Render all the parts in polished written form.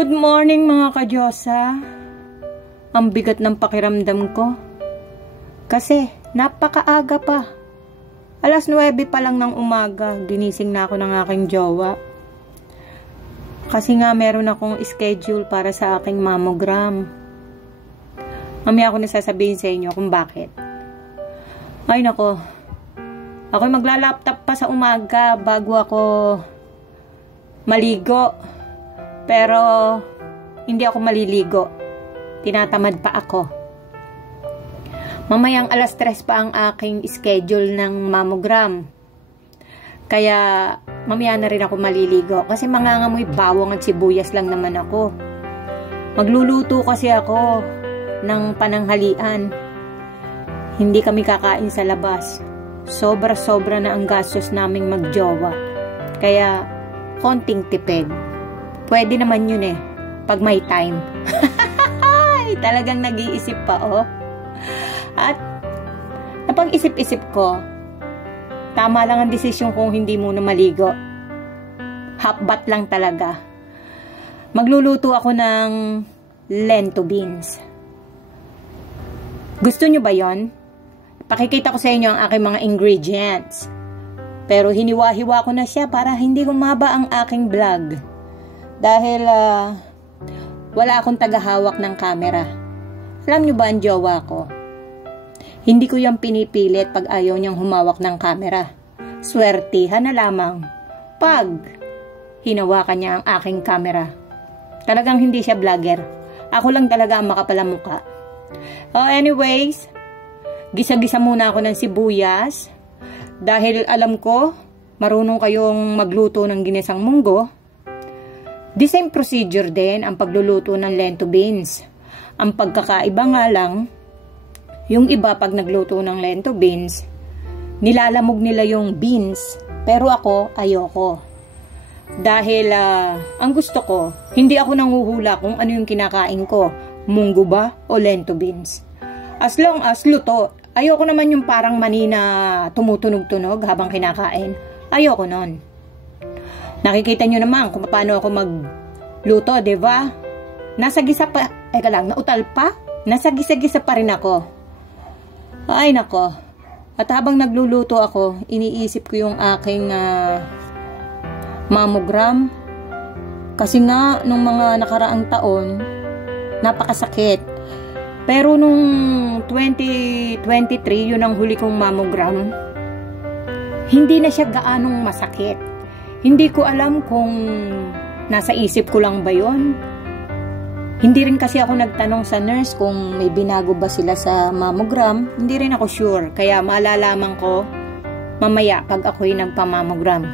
Good morning mga kadyosa. Ang bigat ng pakiramdam ko. Kasi napakaaga pa. Alas 9 pa lang ng umaga, ginising na ako ng aking jowa. Kasi nga meron akong schedule para sa aking mammogram. Mamaya ako nasasabihin sa inyo kung bakit. Ay nako. Ako'y magla-laptop pa sa umaga bago ako maligo. Pero hindi ako maliligo. Tinatamad pa ako. Mamayang alas 3 pa ang aking schedule ng mammogram. Kaya mamaya na rin ako maliligo. Kasi mangangamoy bawang at sibuyas lang naman ako. Magluluto kasi ako ng pananghalian. Hindi kami kakain sa labas. Sobra-sobra na ang gastos naming magjowa. Kaya konting tipid. Pwede naman yun eh, pag may time. Talagang nag-iisip pa, oh. At, napag-isip-isip ko, tama lang ang desisyon kung hindi muna maligo. Half-bath lang talaga. Magluluto ako ng lento beans. Gusto nyo ba yon? Pakikita ko sa inyo ang aking mga ingredients. Pero hiniwa-hiwa ko na siya para hindi gumaba ang aking vlog. Dahil wala akong tagahawak ng camera. Alam nyo ba ang jowa ko? Hindi ko yung pinipilit pag ayaw niyang humawak ng camera. Swertihan na lamang pag hinawakan niya ang aking camera. Talagang hindi siya vlogger. Ako lang talaga ang makapalamuka. Anyways, gisa-gisa muna ako ng sibuyas. Dahil alam ko, marunong kayong magluto ng ginisang munggo. The same procedure din ang pagluluto ng lento beans. Ang pagkakaiba nga lang, yung iba pag nagluto ng lento beans, nilalamog nila yung beans, pero ako ayoko. Dahil ang gusto ko, hindi ako nanguhula kung ano yung kinakain ko, munggo ba o lento beans. As long as luto, ayoko naman yung parang mani na tumutunog-tunog habang kinakain. Ayoko nun. Nakikita nyo naman kung paano ako magluto, diba? Nasa gisa pa, nautal pa? Nasa gisa-gisa pa rin ako. Ay nako. At habang nagluluto ako, iniisip ko yung aking mammogram. Kasi nga, nung mga nakaraang taon, napakasakit. Pero nung 2023, yun ang huli kong mammogram, hindi na siya gaanong masakit. Hindi ko alam kung nasa isip ko lang ba yun. Hindi rin kasi ako nagtanong sa nurse kung may binago ba sila sa mammogram. Hindi rin ako sure. Kaya malalaman ko mamaya pag ako'y nagpa-mammogram.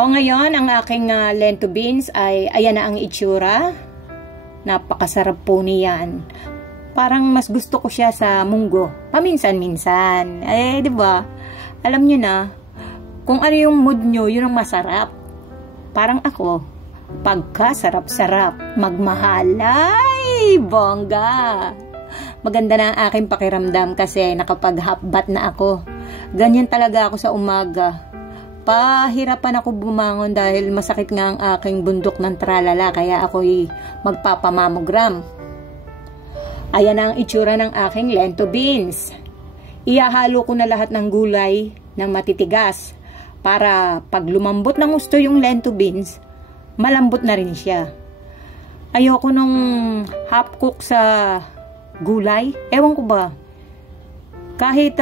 O ngayon, ang aking lento beans ay ayan na ang itsura. Napakasarap po niyan. Parang mas gusto ko siya sa munggo. Paminsan-minsan. Diba? Alam nyo na, kung ano yung mood nyo, yun ang masarap. Parang ako, pagka sarap-sarap, magmahal, ay, bongga. Maganda na ang aking pakiramdam kasi nakapag-half-bath na ako. Ganyan talaga ako sa umaga. Pahirapan ako bumangon dahil masakit nga ang aking bundok ng tralala, kaya ako'y magpapamammogram. Ayan ang itsura ng aking lento beans. Ihahalo ko na lahat ng gulay na matitigas. Para pag lumambot ng gusto yung lento beans, malambot na rin siya. Ayoko nung half cook sa gulay. Ewan ko ba. Kahit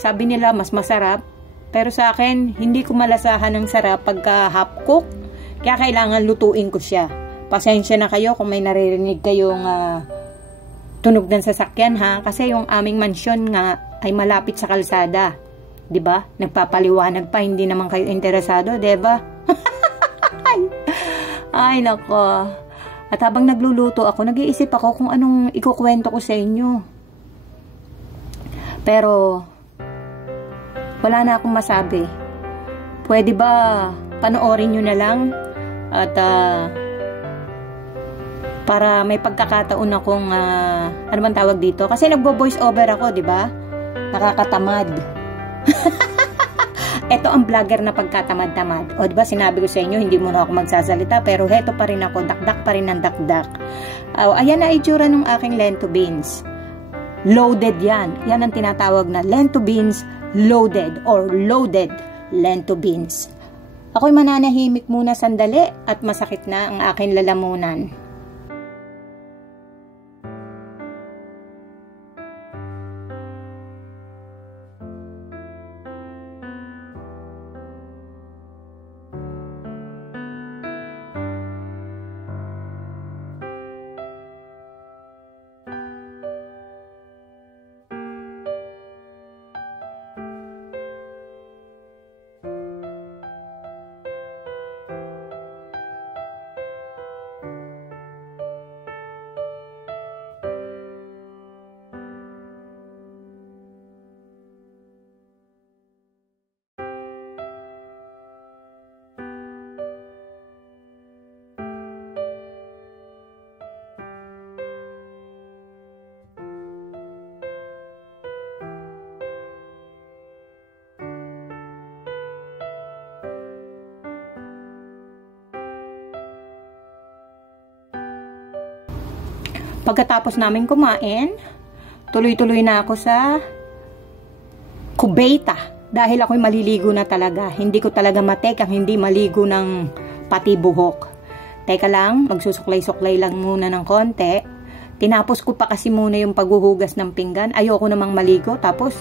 sabi nila mas masarap, pero sa akin, hindi ko malasahan ng sarap pagka half cook. Kaya kailangan lutuin ko siya. Pasensya na kayo kung may naririnig kayong tunog ng sasakyan ha. Kasi yung aming mansyon nga ay malapit sa kalsada. Diba? Nagpapaliwanag pa, hindi naman kayo interesado, diba? Ay, nako. At habang nagluluto ako, nag-iisip ako kung anong ikukwento ko sa inyo. Pero, wala na akong masabi. Pwede ba panoorin nyo na lang? At, para may pagkakataon akong, ano man tawag dito? Kasi nagbo-voice over ako, diba? Nakakatamad. Ito ang vlogger na pagkatamad-tamad. O diba, sinabi ko sa inyo, hindi muna ako magsasalita, pero heto pa rin ako, dakdak pa rin ng dakdak. Ayan na itsura ng aking lento beans. Loaded yan. Yan ang tinatawag na lento beans loaded or loaded lento beans. Ako'y mananahimik muna sandali at masakit na ang aking lalamunan. Pagkatapos namin kumain, tuloy-tuloy na ako sa kubeta. Dahil ako'y maliligo na talaga. Hindi ko talaga matek ang hindi maligo ng pati buhok. Teka lang, magsusuklay-suklay lang muna ng konti. Tinapos ko pa kasi muna yung paghuhugas ng pinggan. Ayoko namang maligo. Tapos,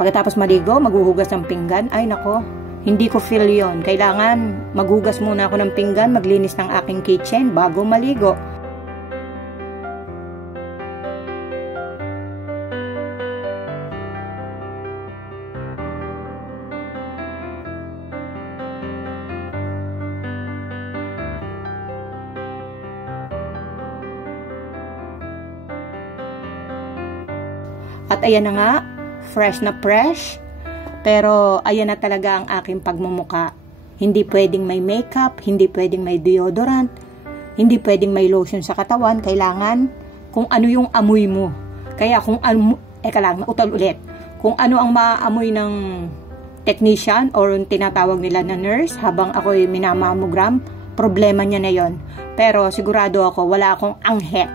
pagkatapos maligo, maghuhugas ng pinggan. Ay nako, hindi ko feel yon. Kailangan maghugas muna ako ng pinggan, maglinis ng aking kitchen bago maligo. At ayan na nga, fresh na fresh. Pero ayan na talaga ang aking pagmumuka. Hindi pwedeng may makeup, hindi pwedeng may deodorant, hindi pwedeng may lotion sa katawan. Kailangan kung ano yung amoy mo. Kaya kung ano, utal ulit. Kung ano ang maamoy ng technician or yung tinatawag nila na nurse habang ako'y minamammogram, problema niya na yon. Pero sigurado ako, wala akong anghet.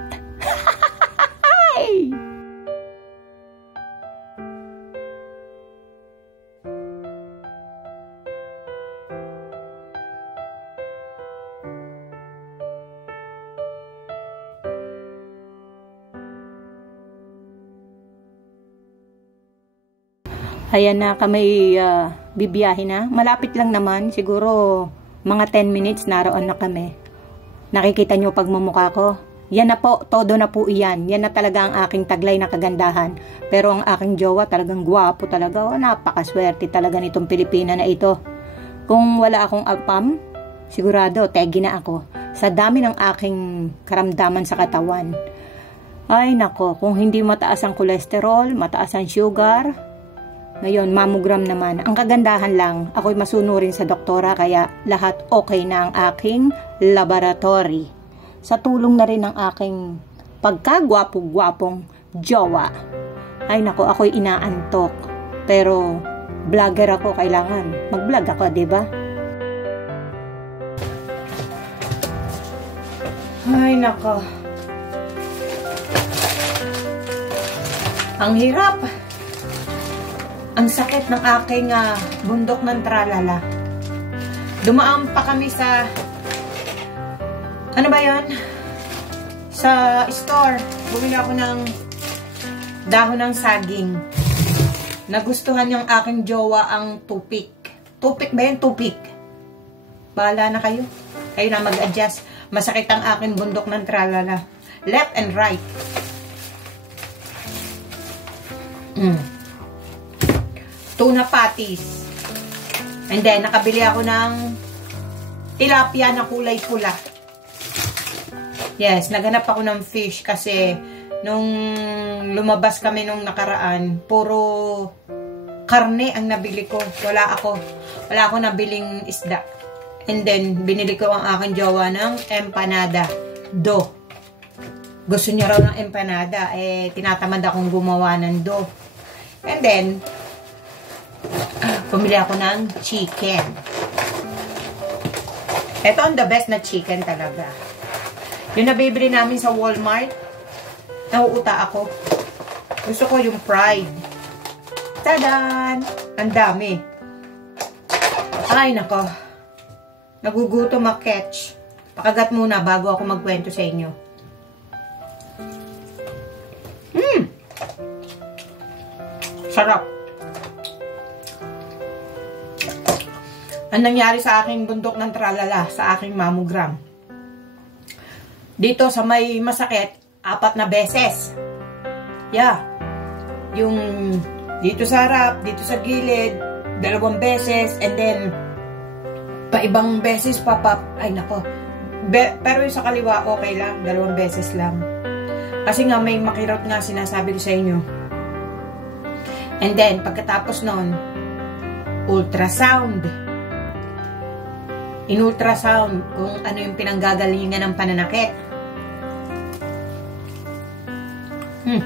Ayan na kami bibiyahe na. Malapit lang naman. Siguro mga 10 minutes naroon na kami. Nakikita nyo pagmumukha ko. Yan na po. Todo na po iyan. Yan na talaga ang aking taglay na kagandahan. Pero ang aking jowa talagang gwapo talaga. O, napakaswerte talaga nitong Pilipina na ito. Kung wala akong apam, sigurado tegi na ako. Sa dami ng aking karamdaman sa katawan. Ay nako. Kung hindi mataas ang kolesterol, mataas ang sugar, ngayon, mammogram naman. Ang kagandahan lang, ako'y masunurin sa doktora kaya lahat okay na ang aking laboratory. Sa tulong na rin ng aking pagkagwapo-gwapong jowa. Ay nako, ako'y inaantok. Pero vlogger ako, kailangan mag-vlog ako, diba? Ay nako. Ang hirap. Ang sakit ng aking bundok ng tralala. Dumaan pa kami sa ano ba yan? Sa store. Bumili ako ng dahon ng saging. Nagustuhan yung aking jowa ang tupik. Tupik ba yan? Tupik. Bahala na kayo. Kayo na mag-adjust. Masakit ang aking bundok ng tralala. Left and right. Tuna patties. And then, nakabili ako ng tilapia na kulay pula. Yes, naghanap ako ng fish kasi nung lumabas kami nung nakaraan, puro karne ang nabili ko. Wala ako nabiling isda. And then, binili ko ang aking jowa ng empanada. Gusto niya raw ng empanada. Tinatamad akong gumawa ng And then, Pumili ako ng chicken. Ito ang the best na chicken talaga. Yung nabibili namin sa Walmart, nauuta ako. Gusto ko yung fried. Tadan! Ang dami. Ay, nako. Nagugutom mag-catch. Pakagat muna bago ako magkwento sa inyo. Sarap. Ang nangyari sa aking bundok ng tralala, sa aking mammogram. Dito sa may masakit, 4 na beses. Yeah. Yung dito sa harap, dito sa gilid, 2 beses, and then pa-ibang beses ay nako. Pero yung sa kaliwa, okay lang. 2 beses lang. Kasi nga may makirot nga sinasabi ko sa inyo. And then, pagkatapos nun, ultrasound. In-ultrasound kung ano yung pinanggagalingan ng pananakit.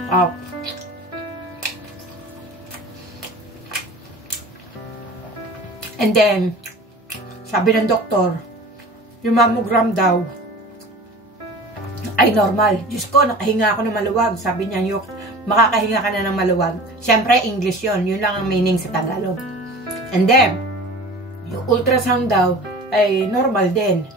Oh. And then, sabi ng doktor, yung mammogram daw, ay normal. Diyos ko, nakahinga ako ng maluwag. Sabi niya, yung makakahinga ka na ng maluwag. Siyempre, English yun. Yun lang ang meaning sa Tagalog. And then, yung ultrasound daw, ay normal din.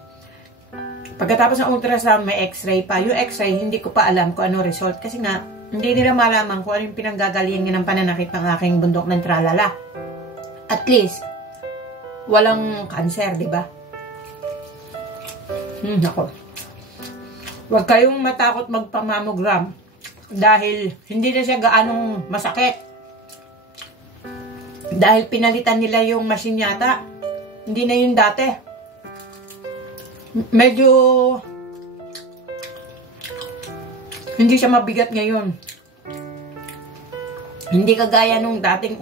Pagkatapos ng ultrasound, may x-ray pa. Yung x-ray, hindi ko pa alam kung ano result. Kasi nga, hindi nila malaman kung ano yung pinanggagalingan ng pananakit ng aking bundok ng tralala. At least, walang cancer, di ba? Nako. Huwag kayong matakot magpamammogram dahil hindi na siya gaanong masakit. Dahil pinalitan nila yung machine yata. Hindi na yung dati. Medyo hindi siya mabigat ngayon. Hindi kagaya nung dating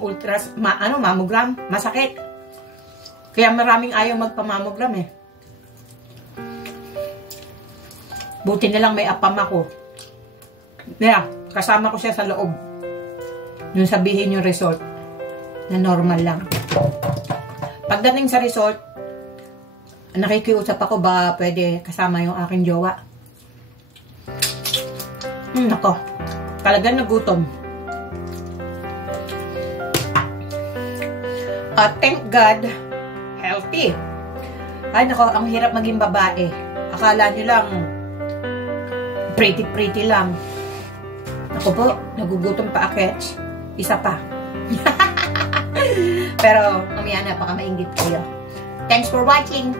mammogram, masakit. Kaya maraming ayaw magpamammogram eh. Buti na lang may apam ako. Yeah, kasama ko siya sa loob. Yung sabihin yung result na normal lang. Pagdating sa result, nakikiusap ako ba pwede kasama yung aking jowa. Nako, talagang nagutom. Thank God, healthy. Ay nako, ang hirap maging babae. Akala nyo lang, pretty lang. Ako po, nagugutom pa akets. Isa pa. Pero, mamaya na, baka mainggit kayo. Thanks for watching!